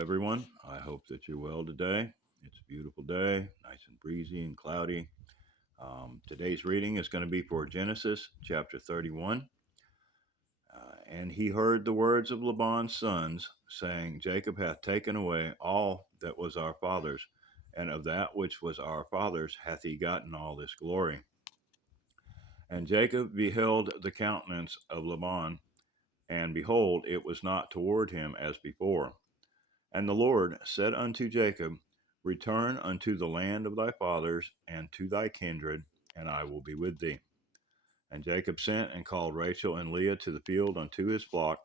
everyone. I hope that you're well today. It's a beautiful day, nice and breezy and cloudy. Today's reading is going to be for Genesis chapter 31. And he heard the words of Laban's sons, saying, Jacob hath taken away all that was our father's, and of that which was our father's hath he gotten all this glory. And Jacob beheld the countenance of Laban, and behold, it was not toward him as before. And the Lord said unto Jacob, Return unto the land of thy fathers and to thy kindred, and I will be with thee. And Jacob sent and called Rachel and Leah to the field unto his flock.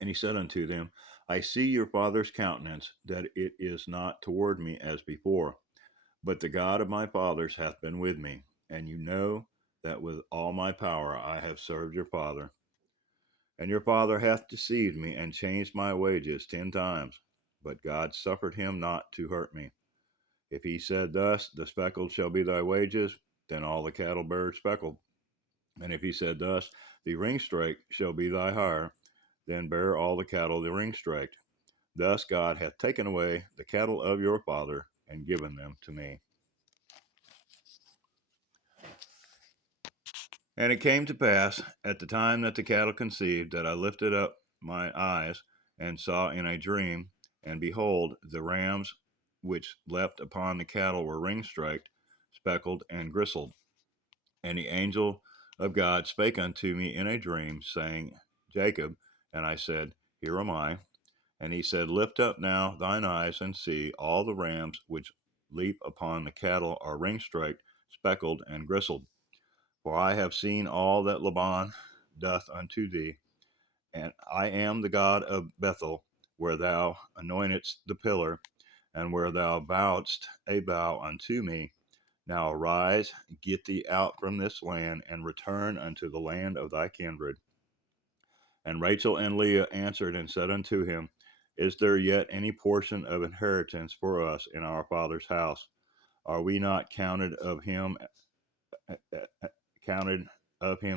And he said unto them, I see your father's countenance, that it is not toward me as before, but the God of my fathers hath been with me. And you know that with all my power I have served your father. And your father hath deceived me and changed my wages 10 times. But God suffered him not to hurt me. If he said thus, the speckled shall be thy wages, then all the cattle bear speckled. And if he said thus, the ringstraked shall be thy hire, then bear all the cattle the ringstraked. Thus God hath taken away the cattle of your father and given them to me. And it came to pass, at the time that the cattle conceived, that I lifted up my eyes and saw in a dream, and behold, the rams which leapt upon the cattle were ringstraked, speckled, and gristled. And the angel of God spake unto me in a dream, saying, Jacob. And I said, Here am I. And he said, Lift up now thine eyes and see, all the rams which leap upon the cattle are ringstraked, speckled, and gristled. For I have seen all that Laban doth unto thee, and I am the God of Bethel, where thou anointedst the pillar, and where thou vowedst a vow unto me. Now arise, get thee out from this land, and return unto the land of thy kindred. And Rachel and Leah answered and said unto him, Is there yet any portion of inheritance for us in our father's house? Are we not counted of him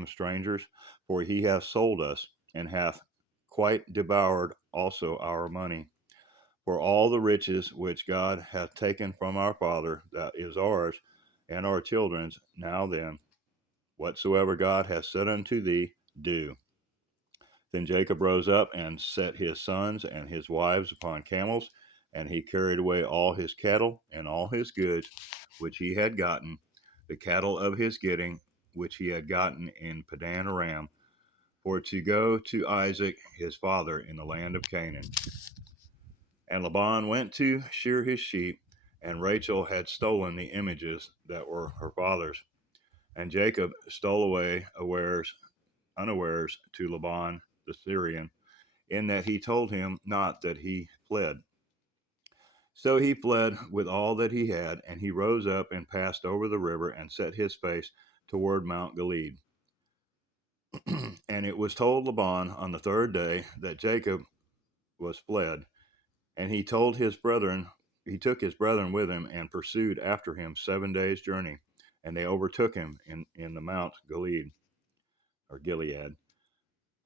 strangers? For he hath sold us, and hath quite devoured also our money. For all the riches which God hath taken from our father, that is ours and our children's. Now then, whatsoever God hath said unto thee, do. Then Jacob rose up and set his sons and his wives upon camels, and he carried away all his cattle and all his goods which he had gotten, the cattle of his getting which he had gotten in Padan Aram, for to go to Isaac his father in the land of Canaan. And Laban went to shear his sheep, and Rachel had stolen the images that were her father's. And Jacob stole away unawares to Laban the Syrian, in that he told him not that he fled. So he fled with all that he had, and he rose up and passed over the river and set his face toward Mount Gilead. And it was told Laban on the third day that Jacob was fled, and he took his brethren with him and pursued after him 7 days' journey, and they overtook him in the Mount Gilead or Gilead.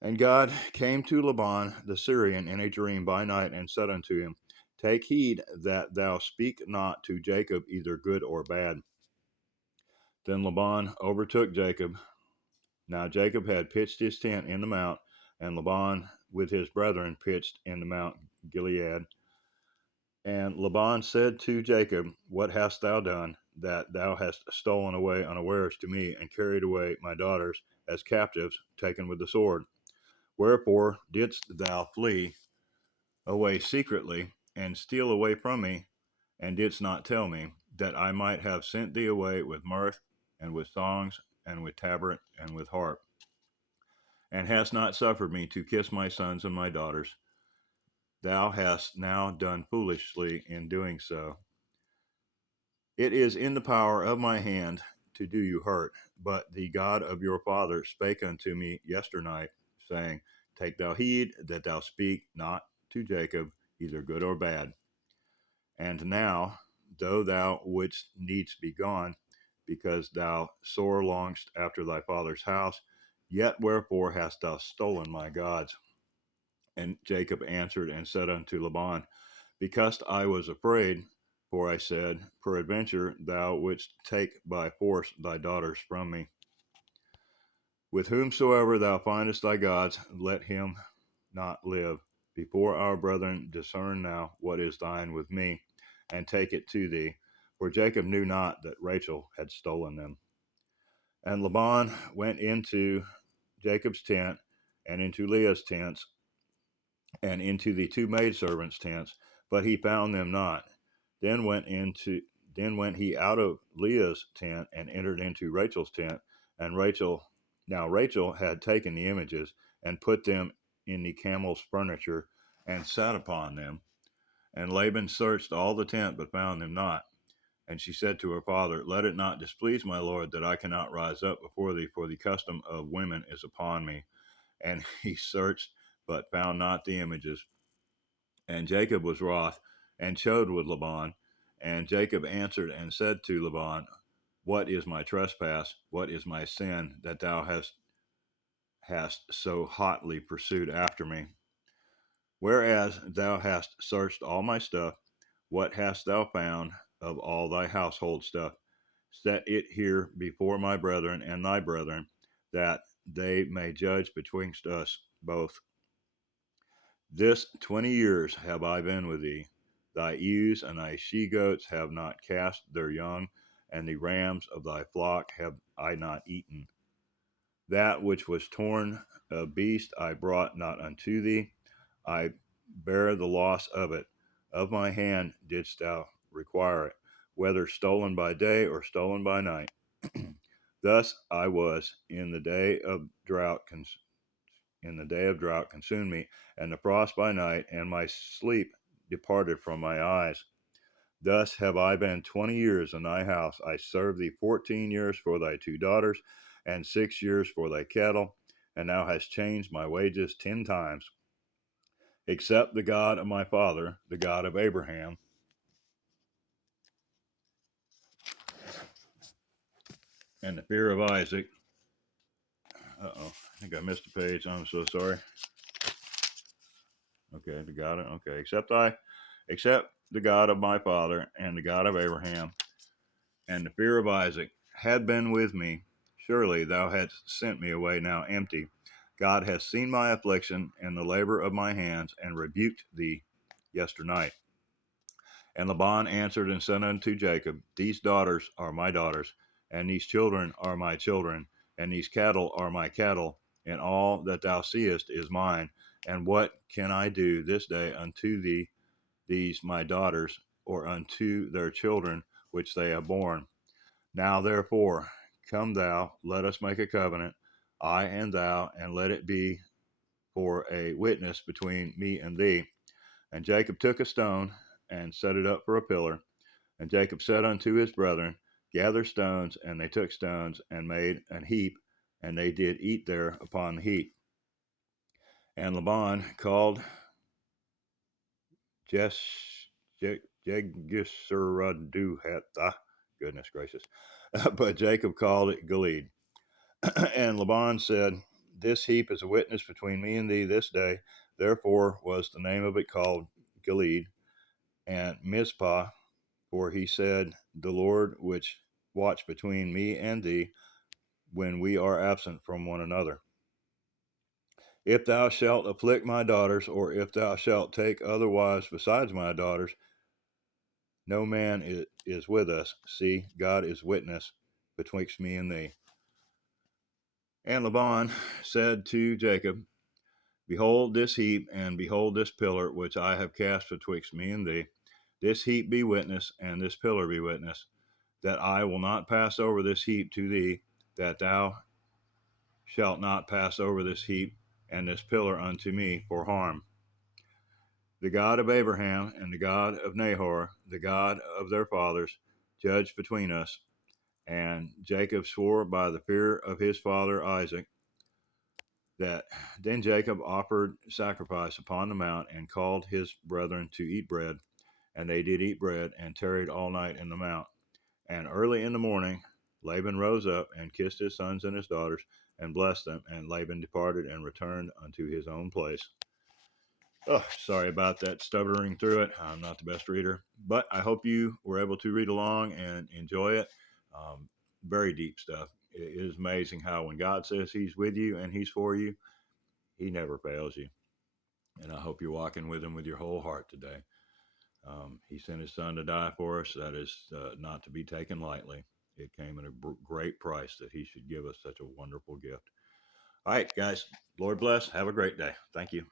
And God came to Laban the Syrian in a dream by night and said unto him, Take heed that thou speak not to Jacob either good or bad. Then Laban overtook Jacob. Now Jacob had pitched his tent in the mount, and Laban with his brethren pitched in the Mount Gilead. And Laban said to Jacob, What hast thou done, that thou hast stolen away unawares to me, and carried away my daughters as captives, taken with the sword? Wherefore didst thou flee away secretly, and steal away from me, and didst not tell me, that I might have sent thee away with mirth, and with songs, and with tabret, and with harp, and hast not suffered me to kiss my sons and my daughters? Thou hast now done foolishly in doing so. It is in the power of my hand to do you hurt, but the God of your father spake unto me yesternight, saying, Take thou heed that thou speak not to Jacob either good or bad. And now, though thou wouldst needs be gone, because thou sore longest after thy father's house, yet wherefore hast thou stolen my gods? And Jacob answered and said unto Laban, because I was afraid, for I said, peradventure thou wouldst take by force thy daughters from me. With whomsoever thou findest thy gods, let him not live. Before our brethren, discern now what is thine with me, and take it to thee. For Jacob knew not that Rachel had stolen them. And Laban went into Jacob's tent, and into Leah's tents, and into the two maidservants' tents, but he found them not. Then went he out of Leah's tent and entered into Rachel's tent, and Rachel had taken the images and put them in the camel's furniture and sat upon them. And Laban searched all the tent, but found them not. And she said to her father, Let it not displease my lord that I cannot rise up before thee, for the custom of women is upon me. And he searched, but found not the images. And Jacob was wroth, and chode with Laban. And Jacob answered and said to Laban, What is my trespass? What is my sin, that thou hast so hotly pursued after me? Whereas thou hast searched all my stuff, what hast thou found of all thy household stuff? Set it here before my brethren and thy brethren, that they may judge betwixt us both. This 20 years have I been with thee. Thy ewes and thy she goats have not cast their young, and the rams of thy flock have I not eaten. That which was torn of beast I brought not unto thee. I bear the loss of it. Of my hand didst thou require it, whether stolen by day or stolen by night. Thus I was in the day of drought consumed me, and the frost by night, and my sleep departed from my eyes. Thus have I been 20 years in thy house. I served thee 14 years for thy two daughters, and 6 years for thy cattle, and thou hast changed my wages 10 times. Except the God of my father, the God of Abraham, and the fear of Isaac. I think I missed a page. I'm so sorry. Okay, got it. Okay, except the God of my father and the God of Abraham, and the fear of Isaac had been with me. Surely thou hadst sent me away now empty. God hath seen my affliction and the labor of my hands, and rebuked thee yesternight. And Laban answered and said unto Jacob, These daughters are my daughters, and these children are my children, and these cattle are my cattle, and all that thou seest is mine. And what can I do this day unto these my daughters, or unto their children which they have borne? Now therefore, come thou, let us make a covenant, I and thou, and let it be for a witness between me and thee. And Jacob took a stone and set it up for a pillar. And Jacob said unto his brethren, Gather stones. And they took stones and made an heap, and they did eat there upon the heap. And Laban called Jegusarudatha, goodness gracious, but Jacob called it Gilead. And Laban said, This heap is a witness between me and thee this day. Therefore was the name of it called Gilead. And Mizpah, for he said, The Lord which watch between me and thee when we are absent from one another. If thou shalt afflict my daughters, or if thou shalt take other wives besides my daughters, no man is with us. See, God is witness betwixt me and thee. And Laban said to Jacob, Behold this heap, and behold this pillar, which I have cast betwixt me and thee. This heap be witness, and this pillar be witness, that I will not pass over this heap to thee, that thou shalt not pass over this heap and this pillar unto me for harm. The God of Abraham and the God of Nahor, the God of their fathers, judge between us. And Jacob swore by the fear of his father Isaac, that then Jacob offered sacrifice upon the mount, and called his brethren to eat bread. And they did eat bread, and tarried all night in the mount. And early in the morning Laban rose up, and kissed his sons and his daughters, and blessed them. And Laban departed, and returned unto his own place. Oh, sorry about that, stuttering through it. I'm not the best reader, but I hope you were able to read along and enjoy it. Very deep stuff. It is amazing how when God says He's with you and He's for you, He never fails you. And I hope you're walking with Him with your whole heart today. He sent His Son to die for us. That is not to be taken lightly. It came at a great price that He should give us such a wonderful gift. All right, guys. Lord bless. Have a great day. Thank you.